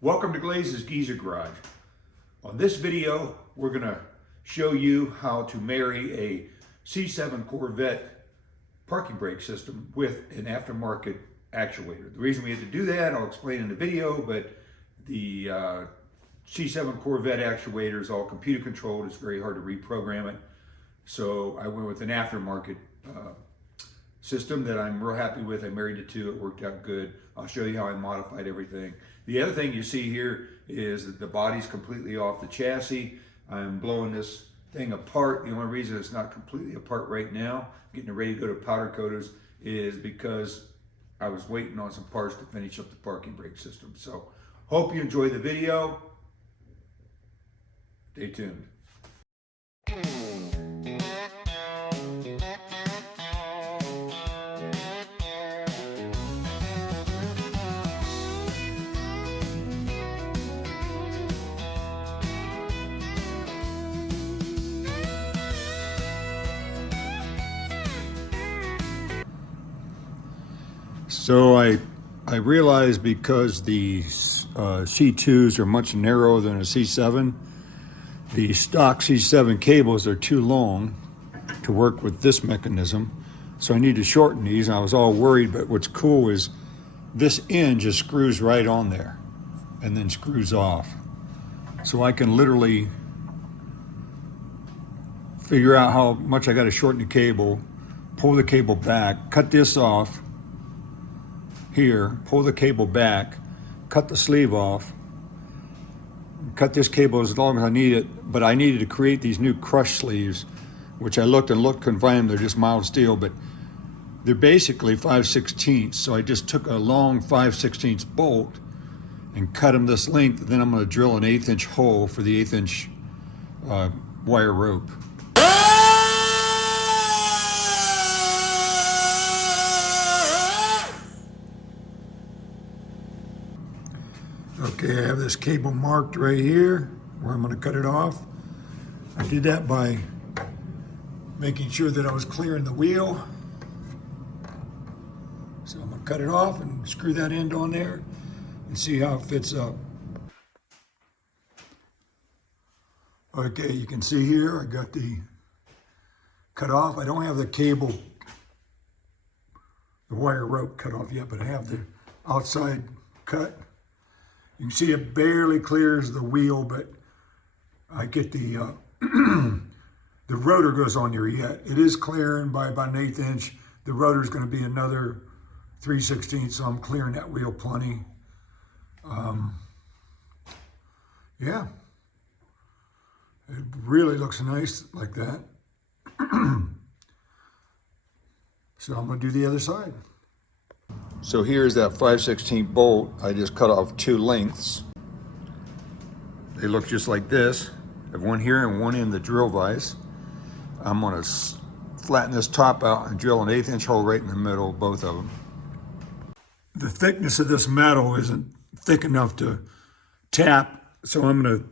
Welcome to Glaze's Geezer Garage. On this video, we're going to show you how to marry a C7 Corvette parking brake system with an aftermarket actuator. The reason we had to do that, I'll explain in the video, but the C7 Corvette actuator is all computer controlled. It's very hard to reprogram it. So I went with an aftermarket system that I'm real happy with. I married it to, it worked out good. I'll show you how I modified everything. The other thing you see here is that the body's completely off the chassis. I'm blowing this thing apart. The only reason it's not completely apart right now, getting it ready to go to powder coaters, is because I was waiting on some parts to finish up the parking brake system. So hope you enjoy the video. Stay tuned. So I realized because the C2s are much narrower than a C7, the stock C7 cables are too long to work with this mechanism. So I need to shorten these, and I was all worried, but what's cool is this end just screws right on there and then screws off. So I can literally figure out how much I got to shorten the cable, pull the cable back, cut this off here, pull the cable back, cut the sleeve off, cut this cable as long as I need it, but I needed to create these new crush sleeves, which I looked and couldn't find them. They're just mild steel, but they're basically 5/16. So I just took a long 5/16 bolt and cut them this length. Then I'm going to drill an 1/8" hole for the 1/8" wire rope. Okay, I have this cable marked right here where I'm going to cut it off. I did that by making sure that I was clearing the wheel. So I'm going to cut it off and screw that end on there and see how it fits up. Okay, you can see here I got the cut off. I don't have the cable, the wire rope cut off yet, but I have the outside cut. You can see it barely clears the wheel, but I get the the rotor goes on there yet. It is clearing by about an 1/8". The rotor is going to be another 3/16, so I'm clearing that wheel plenty. Yeah, it really looks nice like that. So I'm going to do the other side. So here's that 5/16 bolt. I just cut off 2 lengths. They look just like this. I have one here and one in the drill vise. I'm gonna flatten this top out and drill an 1/8" hole right in the middle, both of them. The thickness of this metal isn't thick enough to tap, so I'm gonna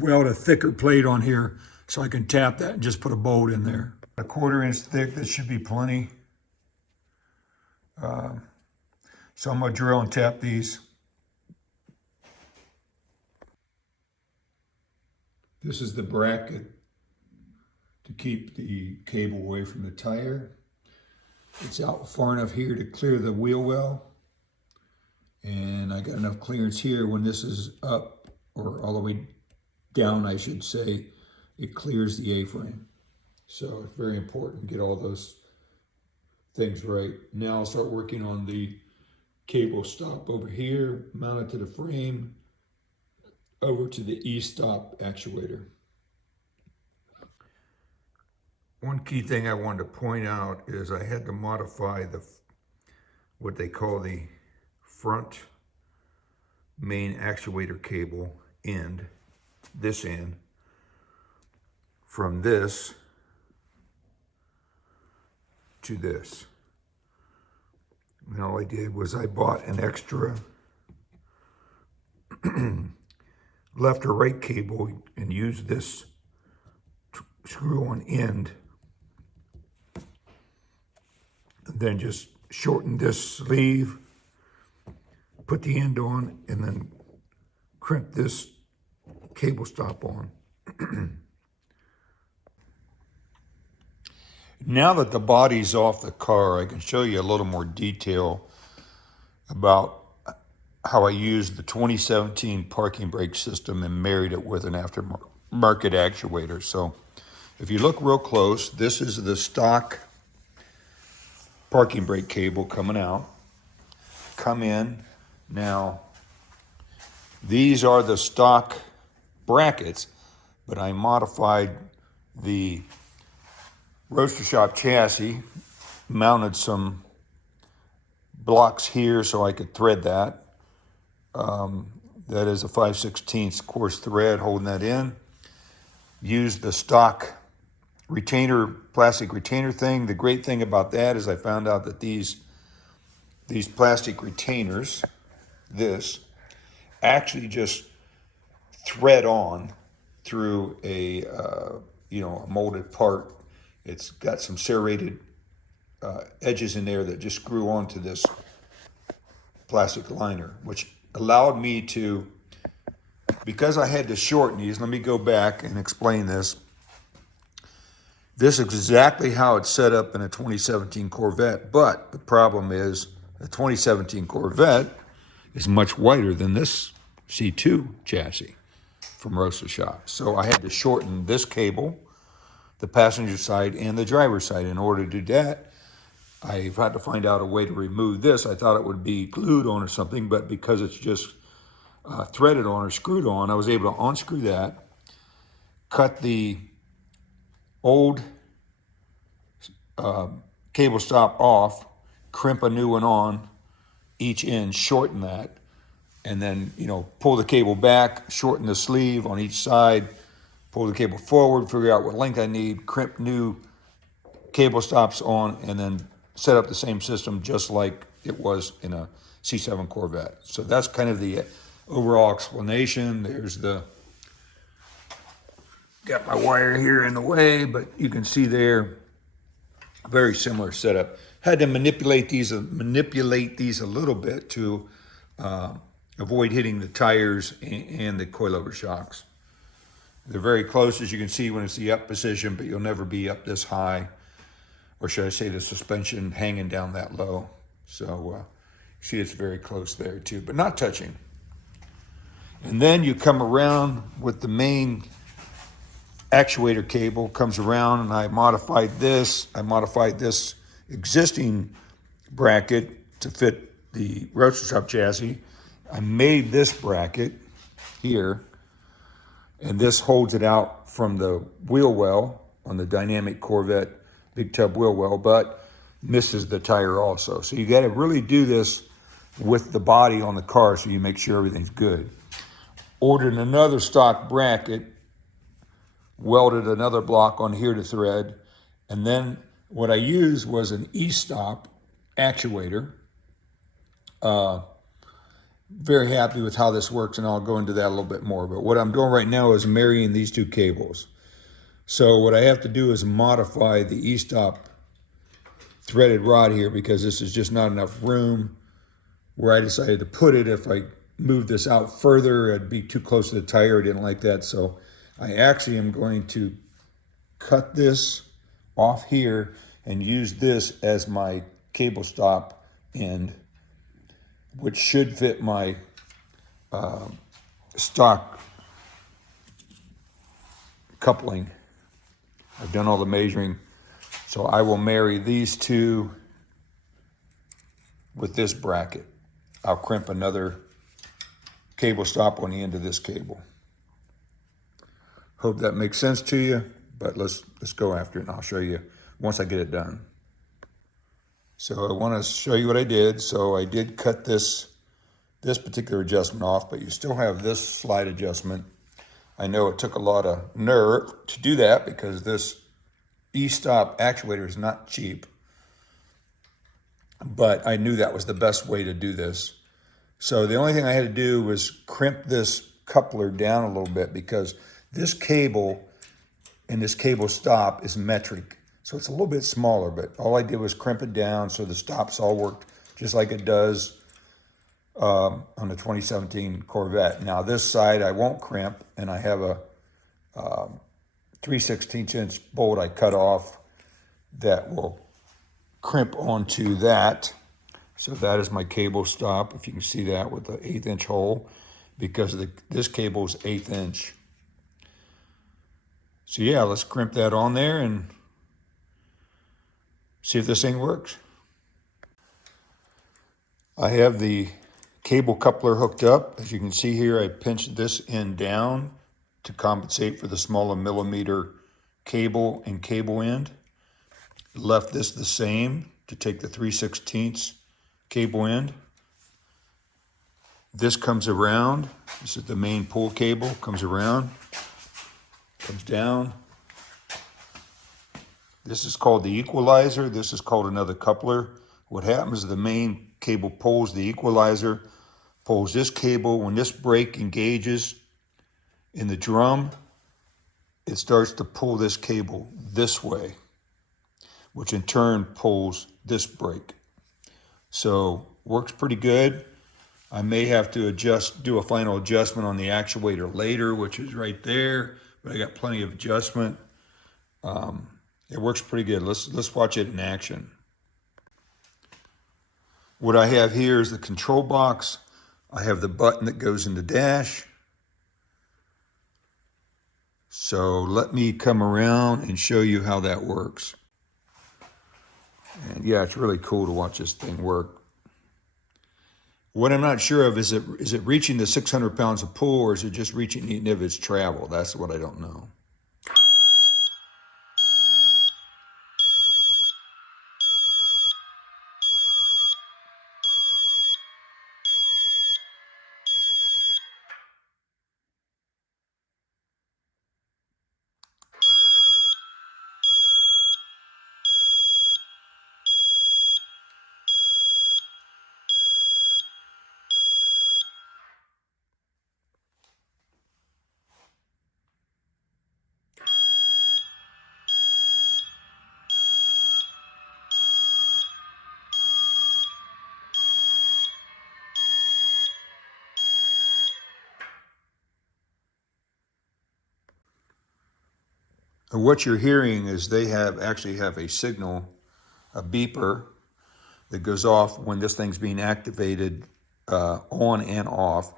weld a thicker plate on here so I can tap that and just put a bolt in there. 1/4 inch thick, that should be plenty. So I'm going to drill and tap these. This is the bracket to keep the cable away from the tire. It's out far enough here to clear the wheel well. And I got enough clearance here when this is up, or all the way down, I should say, it clears the A-frame. So it's very important to get all those things right. Now I'll start working on the cable stop over here, mounted to the frame, over to the E-stop actuator. One key thing I wanted to point out is I had to modify what they call the front main actuator cable end, this end, from this to this. And all I did was I bought an extra left or right cable and used this screw-on end. And then just shorten this sleeve, put the end on and then crimp this cable stop on. Now that the body's off the car, I can show you a little more detail about how I used the 2017 parking brake system and married it with an aftermarket actuator. So if you look real close, this is the stock parking brake cable coming out. Come in. Now, these are the stock brackets, but I modified the Roadster Shop chassis, mounted some blocks here so I could thread that. That is a 5/16 coarse thread holding that in. Used the stock retainer, plastic retainer thing. The great thing about that is I found out that these plastic retainers, this, actually just thread on through a a molded part. It's got some serrated edges in there that just screw onto this plastic liner, which allowed me to, because I had to shorten these, let me go back and explain this. This is exactly how it's set up in a 2017 Corvette, but the problem is the 2017 Corvette is much wider than this C2 chassis from Roadster Shop. So I had to shorten this cable, the passenger side and the driver's side. In order to do that, I've had to find out a way to remove this. I thought it would be glued on or something, but because it's just threaded on or screwed on, I was able to unscrew that, cut the old cable stop off, crimp a new one on each end, shorten that, and then, pull the cable back, shorten the sleeve on each side, pull the cable forward, figure out what length I need, crimp new cable stops on, and then set up the same system just like it was in a C7 Corvette. So that's kind of the overall explanation. There's got my wire here in the way, but you can see there, very similar setup. Had to manipulate these a little bit to avoid hitting the tires and the coilover shocks. They're very close, as you can see, when it's the up position, but you'll never be up this high, or should I say the suspension hanging down that low. So see, it's very close there too, but not touching. And then you come around with the main actuator cable, comes around, and I modified this. I modified this existing bracket to fit the Roadster Shop chassis. I made this bracket here, and this holds it out from the wheel well on the dynamic Corvette big tub wheel well, but misses the tire also. So you got to really do this with the body on the car so you make sure everything's good. Ordered another stock bracket, welded another block on here to thread, and then what I used was an e-stop actuator. Very happy with how this works, and I'll go into that a little bit more. But what I'm doing right now is marrying these two cables. So what I have to do is modify the e-stop threaded rod here, because this is just not enough room where I decided to put it. If I moved this out further, it'd be too close to the tire. I didn't like that. So I actually am going to cut this off here and use this as my cable stop end, which should fit my stock coupling. I've done all the measuring, so I will marry these two with this bracket. I'll crimp another cable stop on the end of this cable. Hope that makes sense to you, but let's go after it, and I'll show you once I get it done. So I want to show you what I did. So I did cut this particular adjustment off, but you still have this slide adjustment. I know it took a lot of nerve to do that because this e-stop actuator is not cheap, but I knew that was the best way to do this. So the only thing I had to do was crimp this coupler down a little bit, because this cable and this cable stop is metric. So it's a little bit smaller, but all I did was crimp it down so the stops all worked just like it does on the 2017 Corvette. Now this side I won't crimp, and I have a 3/16" bolt I cut off that will crimp onto that. So that is my cable stop, if you can see that, with the 1/8" hole, because this cable is 1/8". So yeah, let's crimp that on there and see if this thing works. I have the cable coupler hooked up. As you can see here, I pinched this end down to compensate for the smaller millimeter cable and cable end. Left this the same to take the 3/16" cable end. This comes around. This is the main pull cable, comes around, comes down. This is called the equalizer. This is called another coupler. What happens is the main cable pulls the equalizer, pulls this cable. When this brake engages in the drum, it starts to pull this cable this way, which in turn pulls this brake. So works pretty good. I may have to do a final adjustment on the actuator later, which is right there, but I got plenty of adjustment. It works pretty good. Let's watch it in action. What I have here is the control box. I have the button that goes in the dash. So let me come around and show you how that works. And yeah, it's really cool to watch this thing work. What I'm not sure of is it reaching the 600 pounds of pull, or is it just reaching the end of its travel? That's what I don't know. And what you're hearing is they actually have a signal, a beeper, that goes off when this thing's being activated on and off.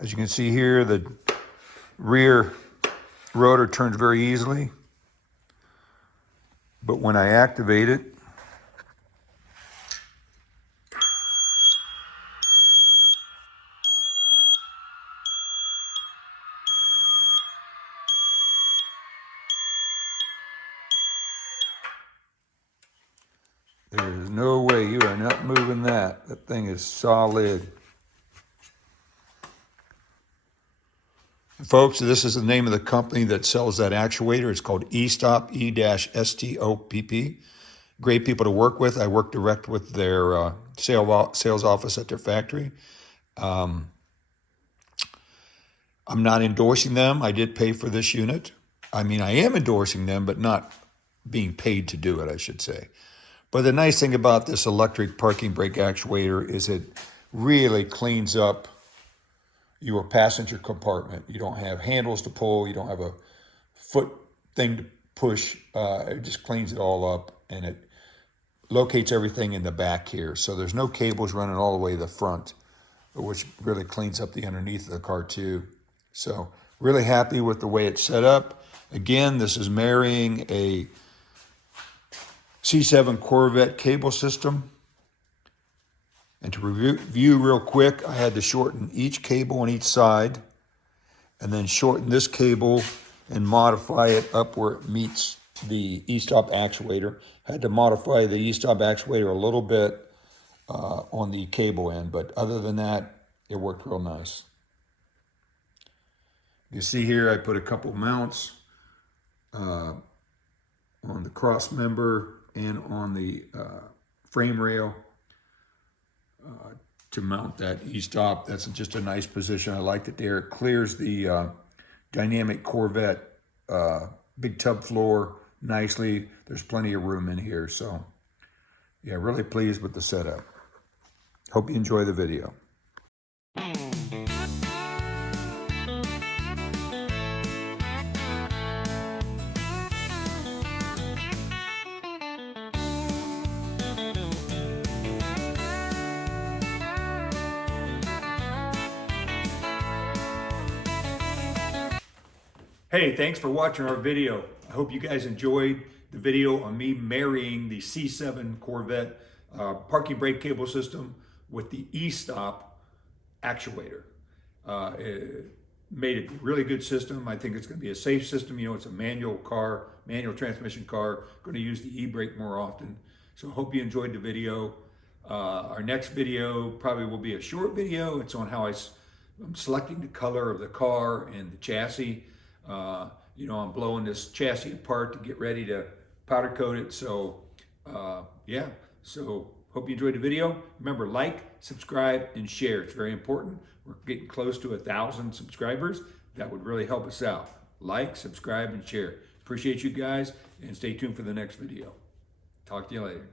As you can see here, the rear rotor turns very easily, but when I activate it, there is no way you are not moving that. That thing is solid. Folks, this is the name of the company that sells that actuator. It's called eStop, E-S-T-O-P-P. Great people to work with. I work direct with their sales office at their factory. I'm not endorsing them. I did pay for this unit. I mean, I am endorsing them, but not being paid to do it, I should say. But the nice thing about this electric parking brake actuator is it really cleans up your passenger compartment. You don't have handles to pull. You don't have a foot thing to push. It just cleans it all up, and it locates everything in the back here. So there's no cables running all the way to the front, which really cleans up the underneath of the car too. So really happy with the way it's set up. Again, this is marrying a C7 Corvette cable system. And to review real quick, I had to shorten each cable on each side, and then shorten this cable and modify it up where it meets the e-stop actuator. Had to modify the e-stop actuator a little bit on the cable end, but other than that, it worked real nice. You see here, I put a couple mounts on the cross member and on the frame rail to mount that e-stop. That's just a nice position. I like it there. It clears the dynamic Corvette big tub floor nicely. There's plenty of room in here. So yeah, really pleased with the setup. Hope you enjoy the video. Hey, thanks for watching our video. I hope you guys enjoyed the video on me marrying the C7 Corvette parking brake cable system with the e-stop actuator. It made a really good system. I think it's going to be a safe system. You know, it's a manual car, manual transmission car. Going to use the e-brake more often. So I hope you enjoyed the video. Our next video probably will be a short video. It's on how I'm selecting the color of the car and the chassis. You know, I'm blowing this chassis apart to get ready to powder coat it. So yeah, so hope you enjoyed the video. Remember, like, subscribe, and share. It's very important. We're getting close to 1,000 subscribers. That would really help us out. Like, subscribe, and share. Appreciate you guys, and stay tuned for the next video. Talk to you later.